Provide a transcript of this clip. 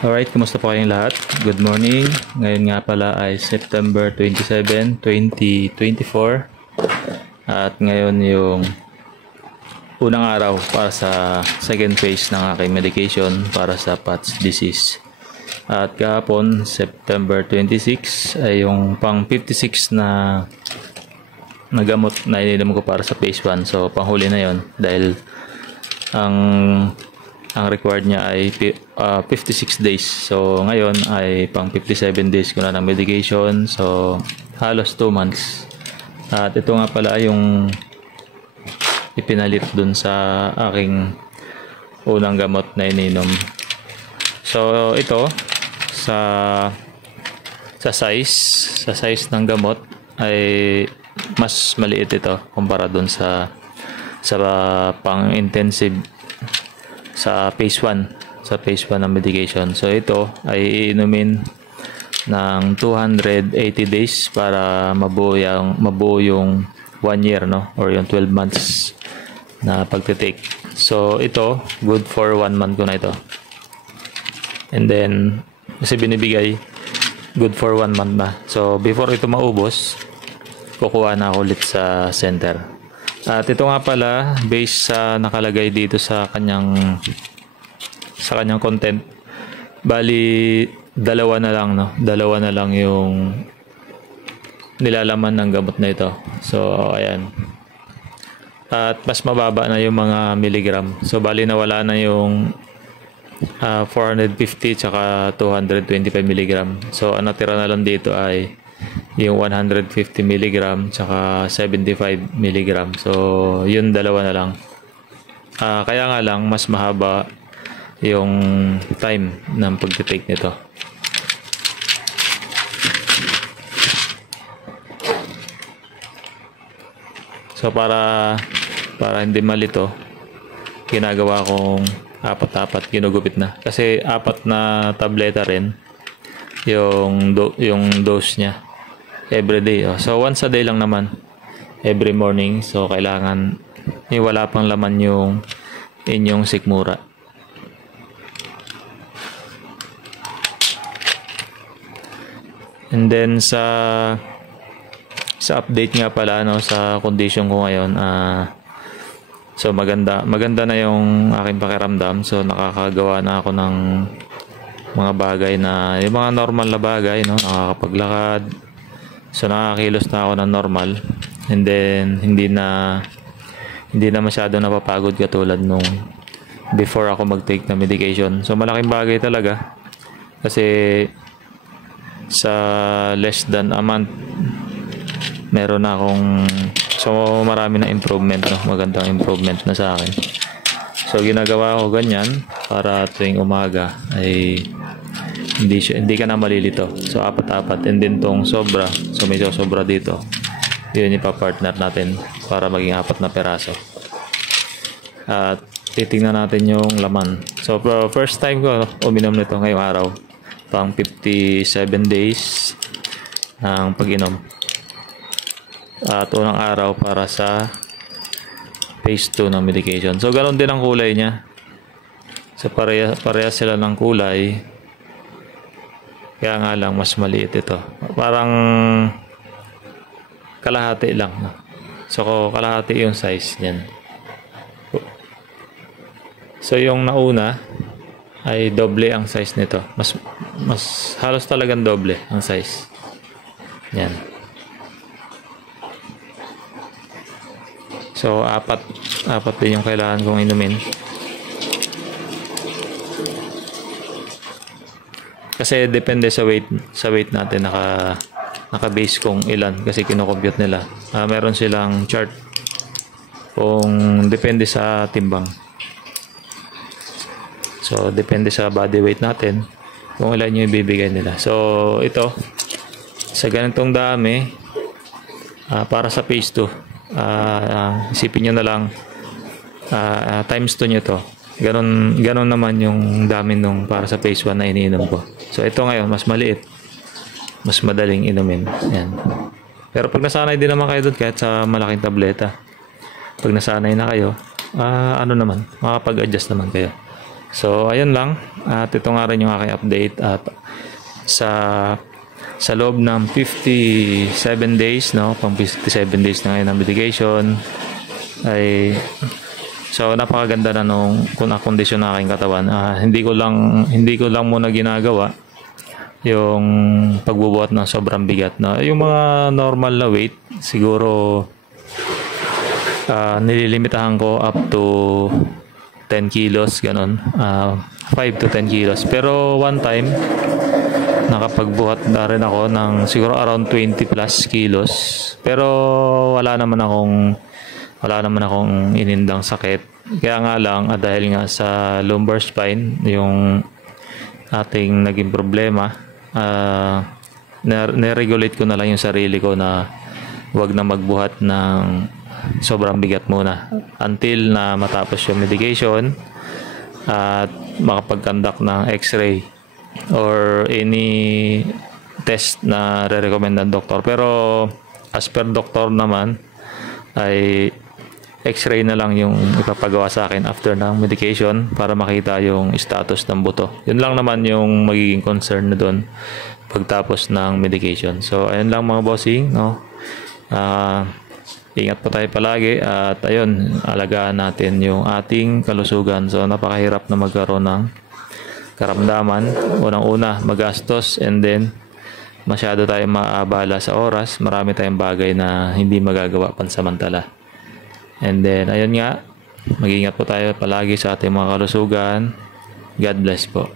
Alright, kumusta po kayong lahat? Good morning. Ngayon nga pala ay September 27, 2024. At ngayon yung unang araw para sa second phase ng aking medication para sa PATS disease. At kahapon, September 26 ay yung pang 56 na gamot na ininom ko para sa phase 1. So panghuli na yon dahil ang required niya ay 56 days. So ngayon ay pang 57 days ko na ng medication. So halos 2 months. At ito nga pala yung ipinalit dun sa aking unang gamot na ininom. So ito sa size ng gamot ay mas maliit ito kumpara dun sa pang intensive sa phase 1 ng medication. So ito ay iinumin ng 280 days para mabuo yung 1 year, no, or yung 12 months na pagte-take. So ito good for 1 month ko na ito, and then kasi binibigay good for 1 month na. So before ito maubos, kukuha na ako ulit sa center. At ito nga pala, based sa nakalagay dito sa kanyang content, bali dalawa na lang yung nilalaman ng gamot na ito. So ayan, at mas mababa na yung mga milligram. So bali nawala na yung 450 tsaka 225 milligram. So ang natira na lang dito ay yung 150 mg tsaka 75 mg. So yun, dalawa na lang. Kaya nga lang mas mahaba yung time ng pagte-take nito. So para hindi malito, ginagawa kong apat-apat, ginugupit na. Kasi 4 na tableta rin yung dose niya everyday. So once a day lang naman, every morning. So kailangan wala pang laman yung inyong sikmura. And then sa update nga pala, no, sa condition ko ngayon, so maganda na yung aking pakiramdam. So nakakagawa na ako ng mga bagay na yung mga normal na bagay, no, nakakapaglakad. So nakakilos na ako ng normal, and then hindi na masyado napapagod katulad nung before ako mag-take na medication. So malaking bagay talaga kasi sa less than a month meron na akong, so marami na improvement, no? Magandang improvement na sa akin. So ginagawa ko ganyan para tuwing umaga ay hindi ka na malilito. So apat-apat, and then tong sobra, so may sobra dito, yun ipa-partner natin para maging 4 na peraso. At titingnan natin yung laman. So first time ko uminom nito ngayong araw, pang 57 days ng pag-inom. At unang araw para sa phase 2 ng medication. So ganoon din ang kulay niya. So pareha sila ng kulay. Kaya nga lang mas maliit ito. Parang kalahati lang, no? So kalahati yung size niyan. So yung nauna ay doble ang size nito. Mas halos talagang doble ang size. Yan. So apat din yung kailangan kong inumin. Kasi depende sa weight natin naka-base kung ilan, kasi kino-compute nila. Meron silang chart kung depende sa timbang. So depende sa body weight natin kung ilan yung ibibigay nila. So ito sa ganitong dami, para sa phase 2, isipin nyo na lang times 2 nyo to. Ganon naman yung dami nung para sa phase 1 na iniinom ko. So ito ngayon mas maliit, mas madaling inumin. Yan. Pero pag nasanay din naman kayo doon, kahit sa malaking tableta, pag nasanay na kayo, ano naman, makapag-adjust naman kayo. So, ayun lang. At ito nga rin yung aking update. At sa loob ng 57 days, no? Pang 57 days na ngayon ng medication, ay so napakaganda na nung kondisyon ng aking katawan. Hindi ko lang muna ginagawa yung pagbubuhat ng sobrang bigat, no? Yung mga normal na weight, siguro nililimitahan ko up to 10 kilos, ganun. 5 to 10 kilos. Pero one time, nakapagbuhat na rin ako ng siguro around 20 plus kilos. Pero wala naman akong inindang sakit. Kaya nga lang, dahil nga sa lumbar spine, yung ating naging problema, na-regulate ko na lang yung sarili ko na wag na magbuhat ng sobrang bigat muna until na matapos yung medication at makapag-conduct ng x-ray or any test na re-recommend ng doktor. Pero as per doktor naman ay x-ray na lang yung ipapagawa sa akin after ng medication para makita yung status ng buto. Yun lang naman yung magiging concern na doon pagtapos ng medication. So ayun lang mga bossing, no? Ingat po tayo palagi at ayun, alagaan natin yung ating kalusugan. So napakahirap na magkaroon ng karamdaman. Unang-una, magastos, and then masyado tayong maabala sa oras. Marami tayong bagay na hindi magagawa pansamantala. And then ayun nga, mag-ingat po tayo palagi sa ating mga kalusugan. God bless po.